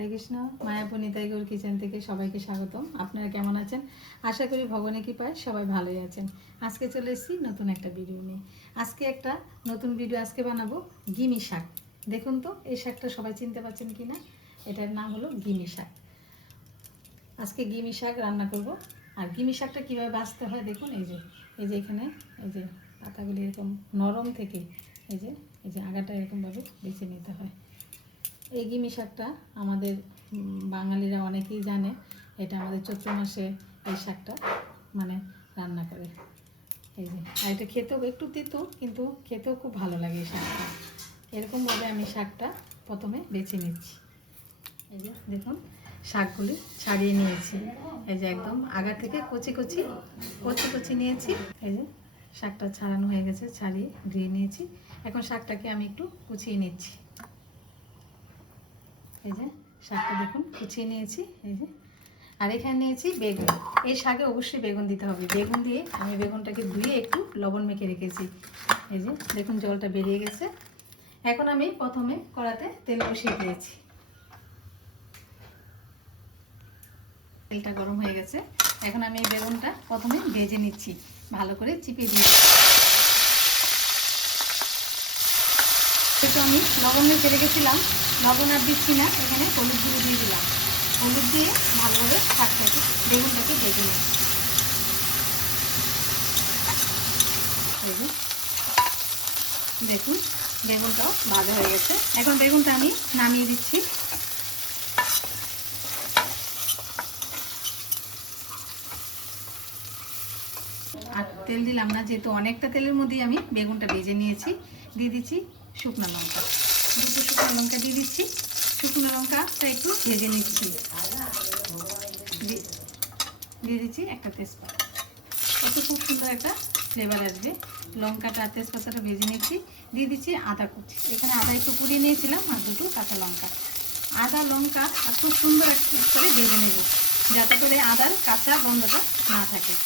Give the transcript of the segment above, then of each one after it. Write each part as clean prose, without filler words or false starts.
হরে Krishna. Mayapur Nitai Gour kitchen থেকে সবাইকে স্বাগতম। আপনারা কেমন আছেন? আশা করি ভগবানের কৃপায় সবাই ভালোই আছেন। আজকে চলে এসেছি নতুন একটা ভিডিও নিয়ে। আজকে একটা নতুন ভিডিও বানাবো গিমি শাক। দেখুন তো এই শাকটা সবাই চিনতে পারছেন কি না। এটার নাম হলো গিমি শাক। আজকে গিমি শাক রান্না করব। আর গিমি শাকটা কীভাবে বাছতে হয় দেখুন। এই যে এখানে এই যে পাতাগুলি এরকম নরম থেকে এই যে আগাটা এরকমভাবে বেছে নিতে হয়। এই গিমি শাকটা আমাদের বাঙালিরা অনেকেই জানে। এটা আমাদের চৈত্র মাসে এই শাকটা মানে রান্না করে। এই যে আর এটা খেতেও একটু তিতো, কিন্তু খেতেও খুব ভালো লাগে এই শাকটা। এরকমভাবে আমি শাকটা প্রথমে বেছে নিচ্ছি। এই যে দেখুন শাকগুলি ছাড়িয়ে নিয়েছি। এই যে একদম আগা থেকে কচি কচি নিয়েছি। এই যে শাকটা ছাড়ানো হয়ে গেছে, ছাড়িয়ে ধুয়ে নিয়েছি। এখন শাকটাকে আমি একটু কুচিয়ে নিচ্ছি। এই যে শাকটা দেখুন কুচিয়ে নিয়েছি। এই যে আর এখানে নিয়েছি বেগুন। এই শাকে অবশ্যই বেগুন দিতে হবে। বেগুন দিয়ে আমি বেগুনটাকে ধুয়ে একটু লবণ মেখে রেখেছি। এই যে দেখুন জলটা বেরিয়ে গেছে। এখন আমি প্রথমে কড়াতে তেল বসিয়ে দিয়েছি। তেলটা গরম হয়ে গেছে। এখন আমি এই বেগুনটা প্রথমে ভেজে নিচ্ছি, ভালো করে চিপে দিয়ে। যেহেতু আমি লবণ মেখে রেখেছিলাম, লবণ আর দিচ্ছি না, এখানে হলুদ গুঁড়ো দিয়ে দিলাম। হলুদ দিয়ে ভালোভাবে শাকটাকে বেগুনটাকে ভেজে নিচ্ছি। দেখুন বেগুনটাও ভাজা হয়ে গেছে। এখন বেগুনটা আমি নামিয়ে দিচ্ছি। আর তেল দিলাম না, যেহেতু অনেকটা তেলের মধ্যেই আমি বেগুনটা ভেজে নিয়েছি। দিয়ে দিচ্ছি শুকনো লঙ্কা, দুটো শুকনো লঙ্কা দিয়ে দিচ্ছি। শুকনো লঙ্কাটা একটু ভেজে নিচ্ছি। দিয়ে দিচ্ছি একটা তেজপাতা। কত খুব সুন্দর একটা ফ্লেভার আসবে। লঙ্কাটা আর তেজপাতাটা ভেজে নিচ্ছি। দিয়ে দিচ্ছি আদা কুচি। এখানে আদা একটু কুড়িয়ে নিয়েছিলাম, আর দুটো কাঁচা লঙ্কা। আদা লঙ্কা আর খুব সুন্দর একটু করে ভেজে নেব, যাতে করে আদার কাঁচা গন্ধটা না থাকে।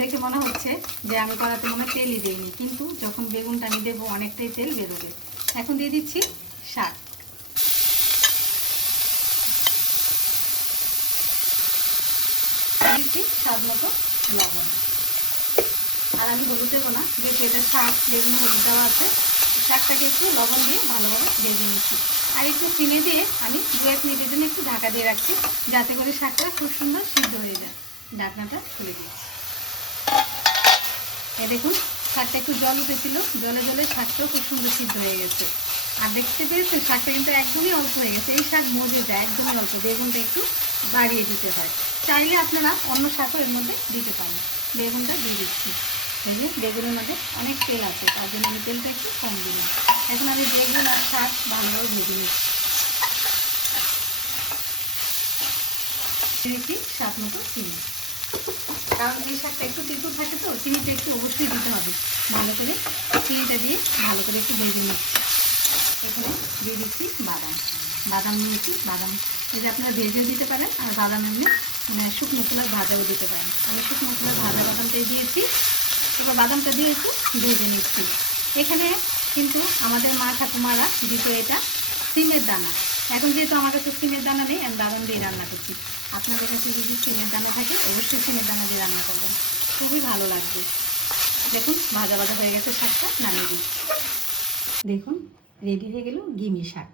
দেখে মনে হচ্ছে যে আমি কড়াতে মনে তেলই দিইনি, কিন্তু যখন বেগুনটা আমি দেবো অনেকটাই তেল বেরোবে। এখন দিয়ে দিচ্ছি শাক। দিচ্ছি স্বাদ মতো লবণ। আর আমি হলুদ দেবো না, যেহেতু এটা শাক, বেগুনে হলুদ দেওয়া আছে। শাকটাকে একটু লবণ দিয়ে ভালোভাবে ভেজে নিচ্ছি। আর একটু চিনি দিয়ে আমি 2-1 মিনিটের জন্য একটু ঢাকা দিয়ে রাখছি, যাতে করে শাকটা খুব সুন্দর সিদ্ধ হয়ে যায়। ঢাকনাটা খুলে দিচ্ছি। এ দেখুন শাকটা একটু জল উঠেছিল, জলে জলে শাকটাও খুব সুন্দর সিদ্ধ হয়ে গেছে। আর দেখতে পেয়েছেন শাকটা কিন্তু একদমই অল্প হয়ে গেছে। এই শাক মজে যায় একদমই অল্প, বেগুনটা একটু বাড়িয়ে দিতে হয়। চাইলে আপনারা অন্য শাকও এর মধ্যে দিতে পারেন। বেগুনটা দিয়ে দিচ্ছি। দেখলে বেগুনের মধ্যে অনেক তেল আছে, তার জন্য আমি তেলটা একটু কম দিলাম। এখন আমি বেগুন আর শাক ভালোভাবে ভেজে নিচ্ছি। দিয়েছি স্বাদ মতো চিনি, কারণ এই শাকটা একটু তেঁতো থাকে, তো চিনিটা একটু অবশ্যই দিতে হবে। ভালো করে চিনিটা দিয়ে ভালো করে একটু ভেজে নিচ্ছি। এখানে দিয়ে দিচ্ছি বাদাম নিয়েছি। বাদাম এই যে আপনারা ভেজেও দিতে পারেন, আর বাদাম এমনি মানে শুকনো খোলার ভাজাও দিতে পারেন। আমি শুকনো খোলার ভাজা বাদামটাই দিয়েছি। এবার বাদামটা দিয়ে একটু ভেজে নিচ্ছি। এখানে কিন্তু আমাদের মা ঠাকুমারা দিত এটা সিমের দানা। এখন যেহেতু আমার কাছে সিমের দানা নেই, আমি বাদাম দিয়ে রান্না করছি। আপনাদের কাছে যদি সিমের দানা থাকে অবশ্যই সিমের দানা দিয়ে রান্না করবেন, খুবই ভালো লাগবে। দেখুন ভাজা ভাজা হয়ে গেছে, শাকটা নামিয়ে দিচ্ছি। দেখুন রেডি হয়ে গেল গিমি শাক।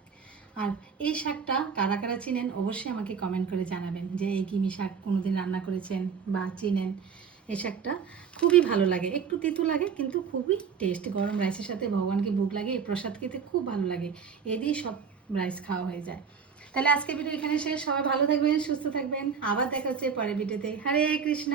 আর এই শাকটা কারা কারা চিনেন অবশ্যই আমাকে কমেন্ট করে জানাবেন, যে এই গিমি শাক কোনোদিন রান্না করেছেন বা চিনেন। এই শাকটা খুবই ভালো লাগে, একটু তেঁতু লাগে কিন্তু খুবই টেস্ট। গরম রাইসের সাথে ভগবানকে ভোগ লাগে, এই প্রসাদ খেতে খুব ভালো লাগে। এ দিয়ে সব রাইস খাওয়া হয়ে যায়। তাহলে আজকে ভিডিও এখানে শেষ। সবাই ভালো থাকবেন, সুস্থ থাকবেন। আবার দেখা হচ্ছে পরের ভিডিওতে। হরে কৃষ্ণ।